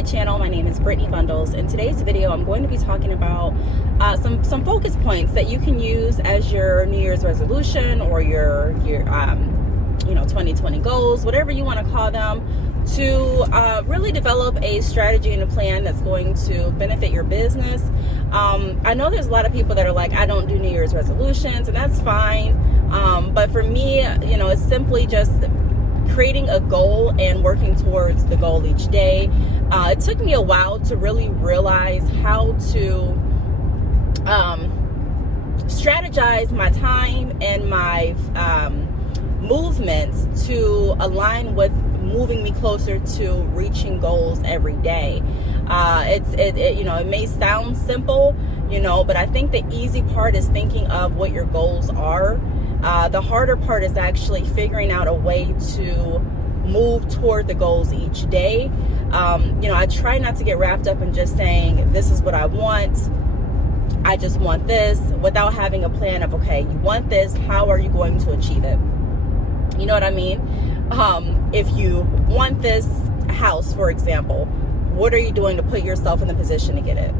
my channel. My name is Brittany Bundles. In today's video, I'm going to be talking about some focus points that you can use as your New Year's resolution or your 2020 goals, whatever you want to call them, to really develop a strategy and a plan that's going to benefit your business. I know there's a lot of people that are like, I don't do New Year's resolutions, and that's fine. But for me, it's simply just creating a goal and working towards the goal each day. It took me a while to really realize how to strategize my time and my movements to align with moving me closer to reaching goals every day. It may sound simple, but I think the easy part is thinking of what your goals are. The harder part is actually figuring out a way to move toward the goals each day. I try not to get wrapped up in just saying, this is what I want. I just want this, without having a plan of, okay, you want this, how are you going to achieve it? You know what I mean? If you want this house, for example, what are you doing to put yourself in the position to get it?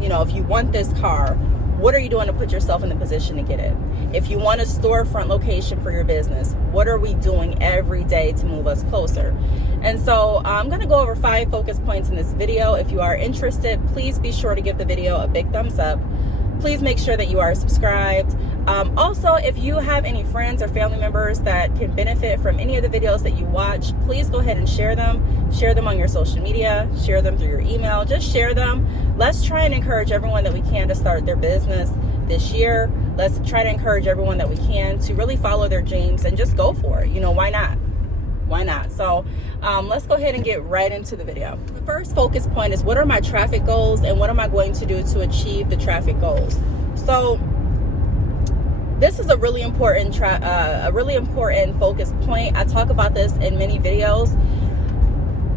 If you want this car, what are you doing to put yourself in the position to get it? If you want a storefront location for your business, what are we doing every day to move us closer? And so I'm going to go over 5 focus points in this video. If you are interested, please be sure to give the video a big thumbs up. Please make sure that you are subscribed. Also, if you have any friends or family members that can benefit from any of the videos that you watch, please go ahead and share them. Share them on your social media, share them through your email, just share them. Let's try and encourage everyone that we can to start their business this year. Let's try to encourage everyone that we can to really follow their dreams and just go for it. Why not? Why not? So let's go ahead and get right into the video. The first focus point is, what are my traffic goals and what am I going to do to achieve the traffic goals? So this is a really important focus point. I talk about this in many videos.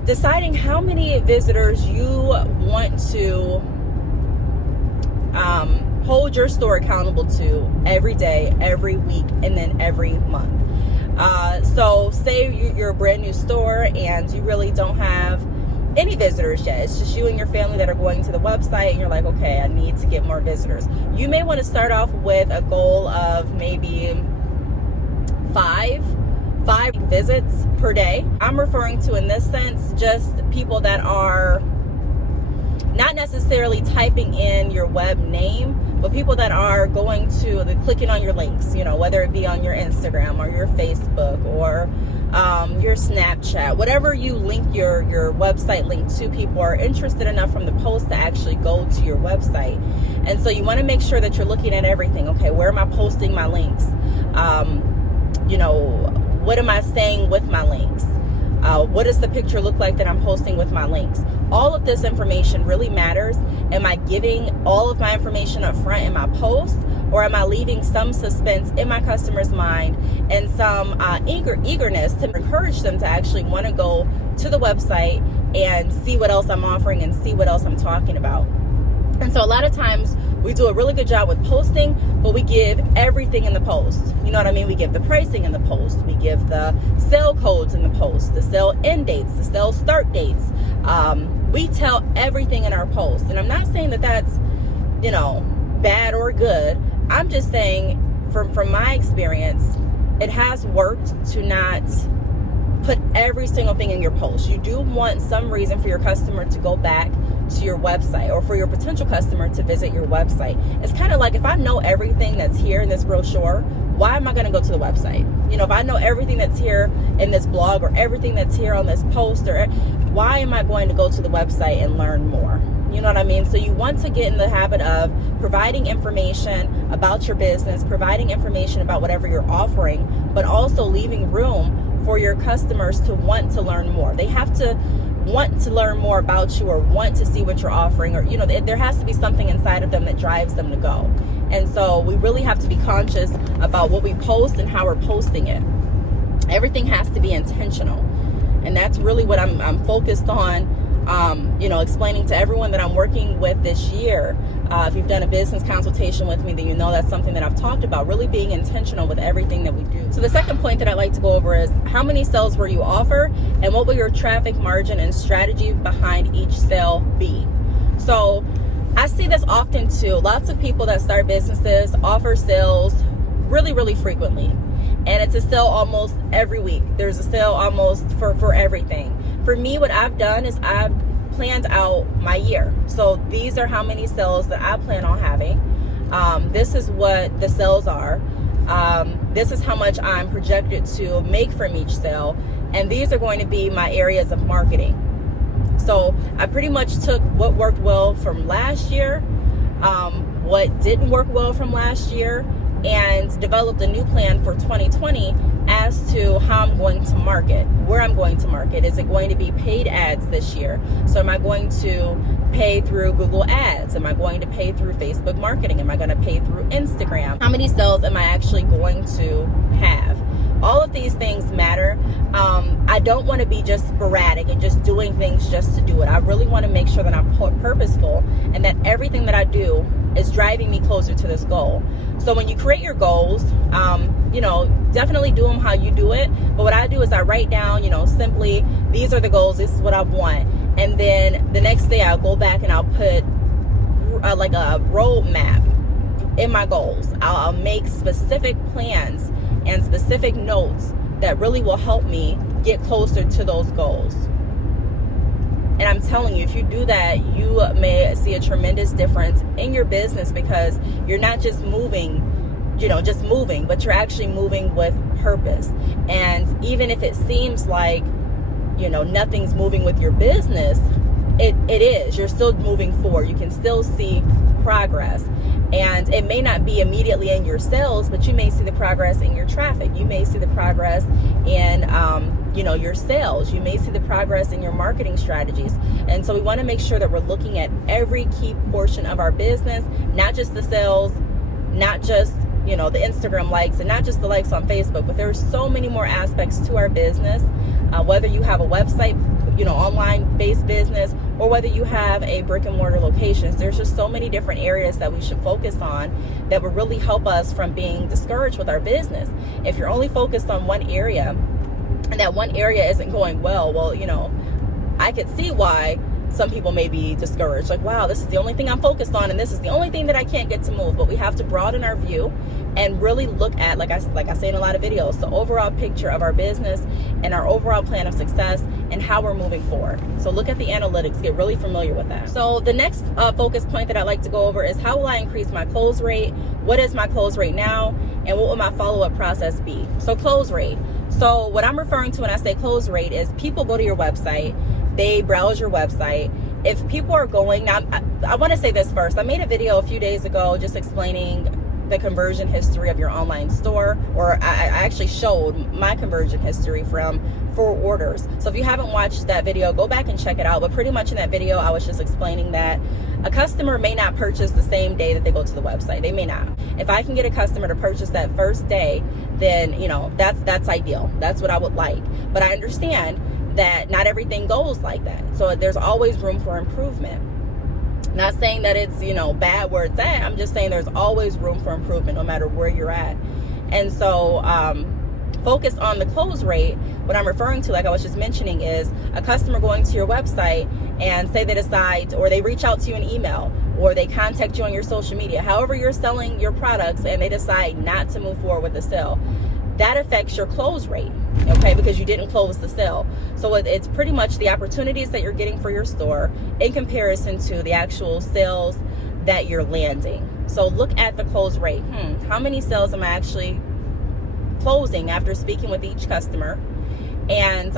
Deciding how many visitors you want to hold your store accountable to every day, every week, and then every month. So say you're a brand new store and you really don't have any visitors yet. It's just you and your family that are going to the website, and you're like, okay, I need to get more visitors. You may want to start off with a goal of maybe five visits per day. I'm referring to, in this sense, just people that are not necessarily typing in your web name, but people that are going to, clicking on your links, whether it be on your Instagram or your Facebook or your Snapchat, whatever you link your website link to, people are interested enough from the post to actually go to your website. And so you want to make sure that you're looking at everything. Okay, where am I posting my links? What am I saying with my links? What does the picture look like that I'm posting with my links? All of this information really matters. Am I giving all of my information up front in my post, or am I leaving some suspense in my customer's mind and some eagerness to encourage them to actually want to go to the website and see what else I'm offering and see what else I'm talking about? And so a lot of times we do a really good job with posting, but we give everything in the post. You know what I mean? We give the pricing in the post. We give the sale codes in the post, the sale end dates, the sale start dates. We tell everything in our post. And I'm not saying that that's, bad or good. I'm just saying from my experience, it has worked to not put every single thing in your post. You do want some reason for your customer to go back to your website, or for your potential customer to visit your website. It's kind of like, if I know everything that's here in this brochure, why am I going to go to the website? If I know everything that's here in this blog or everything that's here on this post, why am I going to go to the website and learn more? You know what I mean? So you want to get in the habit of providing information about your business, providing information about whatever you're offering, but also leaving room for your customers to want to learn more. They have to want to learn more about you, or want to see what you're offering, or there has to be something inside of them that drives them to go. And so we really have to be conscious about what we post and how we're posting it. Everything has to be intentional, and that's really what I'm focused on explaining to everyone that I'm working with this year. If you've done a business consultation with me, then you know that's something that I've talked about, really being intentional with everything that we do. So the second point that I'd like to go over is how many sales will you offer, and what will your traffic margin and strategy behind each sale be? So I see this often too. Lots of people that start businesses offer sales really, really frequently. And it's a sale almost every week. There's a sale almost for everything. For me, what I've done is I've planned out my year. So these are how many sales that I plan on having. This is what the sales are. This is how much I'm projected to make from each sale. And these are going to be my areas of marketing. So I pretty much took what worked well from last year, what didn't work well from last year, and developed a new plan for 2020 as to how I'm going to market, where I'm going to market. Is it going to be paid ads this year? So am I going to pay through Google Ads? Am I going to pay through Facebook marketing? Am I going to pay through Instagram? How many sales am I actually going to have? All of these things matter. I don't want to be just sporadic and just doing things just to do it. I really want to make sure that I'm purposeful and that everything that I do is driving me closer to this goal. So when you create your goals, definitely do them how you do it. But what I do is I write down, simply, these are the goals, this is what I want. And then the next day I'll go back and I'll put like a roadmap in my goals. I'll make specific plans and specific notes that really will help me get closer to those goals. And I'm telling you, if you do that, you may see a tremendous difference in your business, because you're not just moving, but you're actually moving with purpose. And even if it seems like, nothing's moving with your business, it is. You're still moving forward. You can still see progress. And it may not be immediately in your sales, but you may see the progress in your traffic. You may see the progress in, your sales. You may see the progress in your marketing strategies. And so we want to make sure that we're looking at every key portion of our business, not just the sales, not just, the Instagram likes, and not just the likes on Facebook, but there's so many more aspects to our business, whether you have a website, online based business, or whether you have a brick and mortar locations. There's just so many different areas that we should focus on that will really help us from being discouraged with our business. If you're only focused on one area and that one area isn't going well, I could see why some people may be discouraged. Like, wow, this is the only thing I'm focused on, and this is the only thing that I can't get to move. But we have to broaden our view and really look at, like I say in a lot of videos, the overall picture of our business and our overall plan of success and how we're moving forward. So look at the analytics, get really familiar with that. So the next focus point that I'd like to go over is, how will I increase my close rate? What is my close rate now? And what will my follow-up process be? So close rate. So what I'm referring to when I say close rate is, people go to your website, they browse your website. If people are going, now I want to say this first. I made a video a few days ago just explaining the conversion history of your online store, or I actually showed my conversion history from 4 orders. So if you haven't watched that video, go back and check it out. But pretty much in that video, I was just explaining that a customer may not purchase the same day that they go to the website. They may not. If I can get a customer to purchase that first day, then that's ideal. That's what I would like. But I understand that not everything goes like that. So there's always room for improvement. Not saying that it's, bad where it's at. I'm just saying there's always room for improvement no matter where you're at. And so focus on the close rate. What I'm referring to, like I was just mentioning, is a customer going to your website and say they decide, or they reach out to you in email, or they contact you on your social media, however you're selling your products, and they decide not to move forward with the sale. That affects your close rate, okay, because you didn't close the sale. So it's pretty much the opportunities that you're getting for your store in comparison to the actual sales that you're landing. So look at the close rate. How many sales am I actually closing after speaking with each customer? And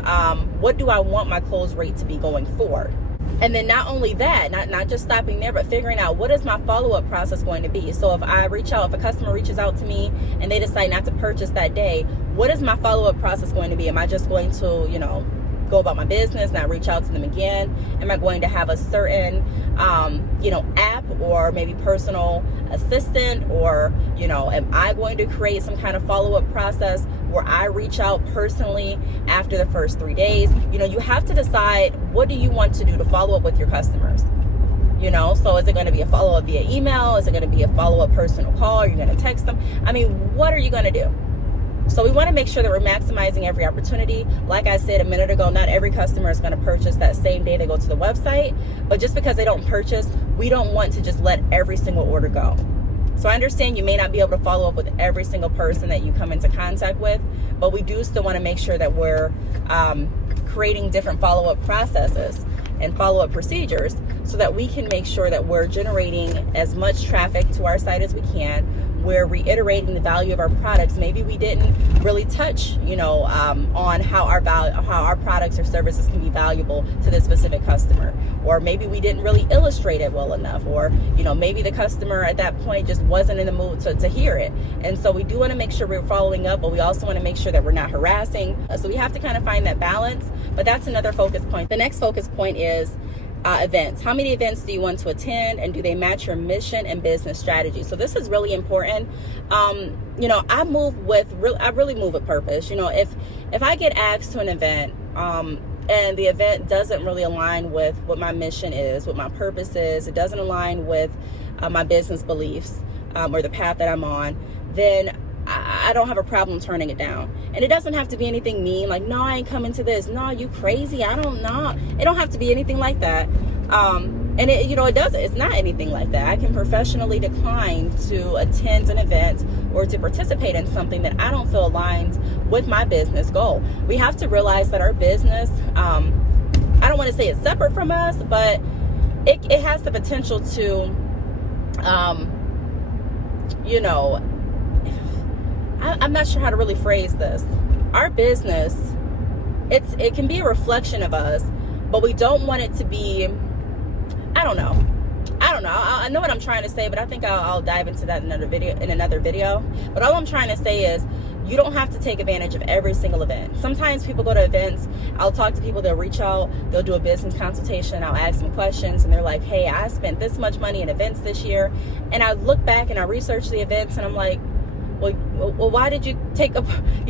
what do I want my close rate to be going forward? And then not only that, not just stopping there, but figuring out, what is my follow-up process going to be? So if a customer reaches out to me and they decide not to purchase that day, what is my follow-up process going to be? Am I just going to, go about my business, not reach out to them again? Am I going to have a certain, app or maybe personal assistant, or, am I going to create some kind of follow-up process? where I reach out personally after the first 3 days. You have to decide, what do you want to do to follow up with your customers? So is it going to be a follow-up via email? Is it going to be a follow-up personal call? Are you going to text them? What are you going to do? So we want to make sure that we're maximizing every opportunity. Like I said a minute ago, not every customer is going to purchase that same day they go to the website. But just because they don't purchase, we don't want to just let every single order go. So I understand you may not be able to follow up with every single person that you come into contact with, but we do still want to make sure that we're creating different follow-up processes and follow-up procedures so that we can make sure that we're generating as much traffic to our site as we can. We're reiterating the value of our products. Maybe we didn't really touch, on how our products or services can be valuable to this specific customer, or maybe we didn't really illustrate it well enough, or maybe the customer at that point just wasn't in the mood to hear it. And so we do want to make sure we're following up, but we also want to make sure that we're not harassing. So we have to kind of find that balance. But that's another focus point. The next focus point is events. How many events do you want to attend, and do they match your mission and business strategy? So this is really important. I really move with purpose. If I get asked to an event and the event doesn't really align with what my mission is, what my purpose is, it doesn't align with my business beliefs or the path that I'm on, then I don't have a problem turning it down. And it doesn't have to be anything mean, like, no, I ain't coming to this. No, you crazy. I don't know. It don't have to be anything like that. And it's not anything like that. I can professionally decline to attend an event or to participate in something that I don't feel aligns with my business goal. We have to realize that our business, I don't want to say it's separate from us, but it has the potential to, I'm not sure how to really phrase this. Our business, it can be a reflection of us, but we don't want it to be, I don't know. I know what I'm trying to say, but I think I'll dive into that in another video. But all I'm trying to say is, you don't have to take advantage of every single event. Sometimes people go to events, I'll talk to people, they'll reach out, they'll do a business consultation, I'll ask them questions, and they're like, hey, I spent this much money in events this year. And I look back and I research the events, and I'm like, well, why did you take up,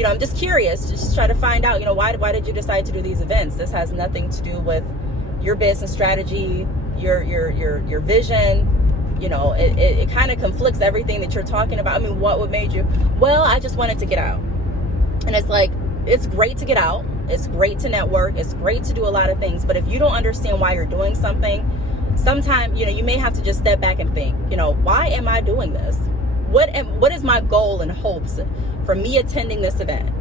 I'm just curious, just try to find out, why did you decide to do these events? This has nothing to do with your business strategy, your vision. It kind of conflicts everything that you're talking about. What made you? Well, I just wanted to get out. And it's like, it's great to get out. It's great to network. It's great to do a lot of things. But if you don't understand why you're doing something, sometimes, you may have to just step back and think, why am I doing this? What is my goal and hopes for me attending this event?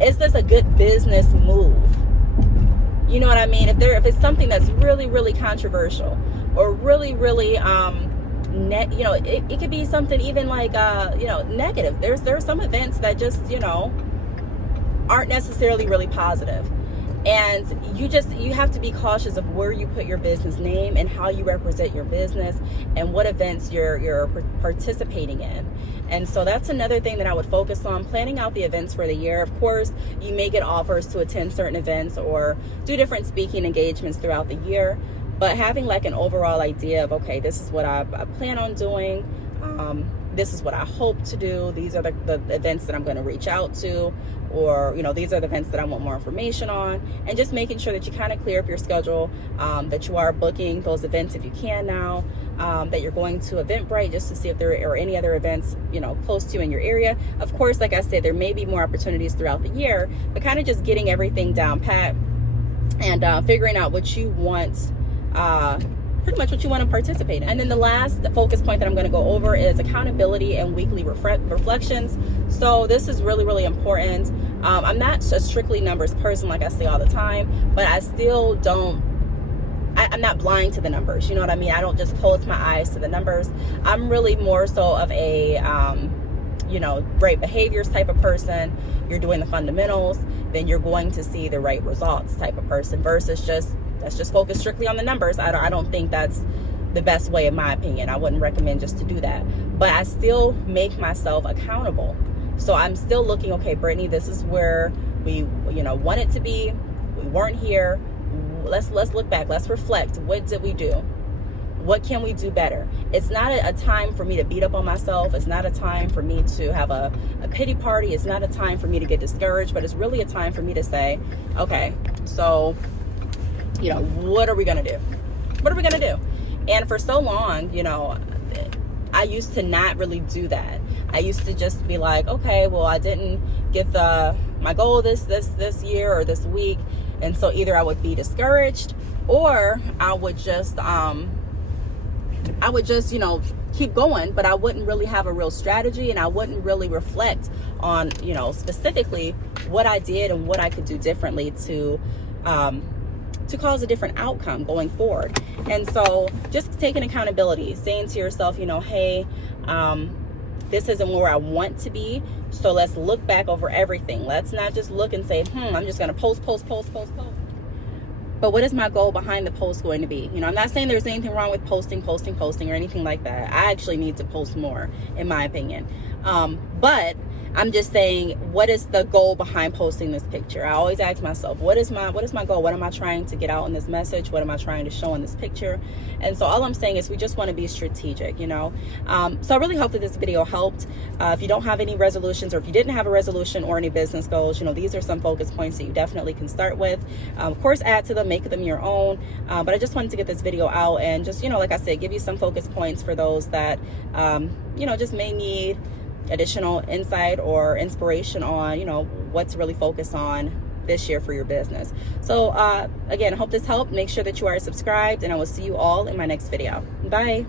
Is this a good business move? You know what I mean? If it's something that's really, really controversial, or really, really, it could be something even like, negative. There's some events that just, aren't necessarily really positive. And you have to be cautious of where you put your business name and how you represent your business and what events you're participating in. And so that's another thing that I would focus on, planning out the events for the year. Of course, you may get offers to attend certain events or do different speaking engagements throughout the year, but having like an overall idea of, okay, this is what I plan on doing. This is what I hope to do. These are the events that I'm going to reach out to, or, these are the events that I want more information on, and just making sure that you kind of clear up your schedule, that you are booking those events if you can now, that you're going to Eventbrite just to see if there are any other events, close to you in your area. Of course, like I said, there may be more opportunities throughout the year, but kind of just getting everything down pat and figuring out what you want, pretty much what you want to participate in. And then the last focus point that I'm going to go over is accountability and weekly reflections. So this is really, really important. I'm not a strictly numbers person, like I say all the time, but I still I'm not blind to the numbers. You know what I mean? I don't just close my eyes to the numbers. I'm really more so of a, great behaviors type of person. You're doing the fundamentals, then you're going to see the right results type of person versus let's just focus strictly on the numbers. I don't think that's the best way, in my opinion. I wouldn't recommend just to do that. But I still make myself accountable. So I'm still looking, okay, Brittany, this is where we, want it to be. We weren't here. Let's look back. Let's reflect. What did we do? What can we do better? It's not a time for me to beat up on myself. It's not a time for me to have a pity party. It's not a time for me to get discouraged, but it's really a time for me to say, okay, so, what are we going to do? What are we going to do? And for so long, I used to not really do that. I used to just be like, okay, well, I didn't get my goal this year or this week. And so either I would be discouraged, or I would just keep going, but I wouldn't really have a real strategy, and I wouldn't really reflect on, specifically what I did and what I could do differently to cause a different outcome going forward. And so just taking accountability, saying to yourself, hey, this isn't where I want to be. So let's look back over everything. Let's not just look and say, I'm just going to post. But what is my goal behind the post going to be? I'm not saying there's anything wrong with posting or anything like that. I actually need to post more, in my opinion. But I'm just saying, what is the goal behind posting this picture? I always ask myself, what is my goal? What am I trying to get out in this message? What am I trying to show in this picture? And so all I'm saying is we just want to be strategic, So I really hope that this video helped. If you don't have any resolutions, or if you didn't have a resolution or any business goals, these are some focus points that you definitely can start with. Of course, add to them, make them your own. But I just wanted to get this video out and just, like I said, give you some focus points for those that, just may need additional insight or inspiration on, what to really focus on this year for your business. So again, I hope this helped. Make sure that you are subscribed, and I will see you all in my next video. Bye.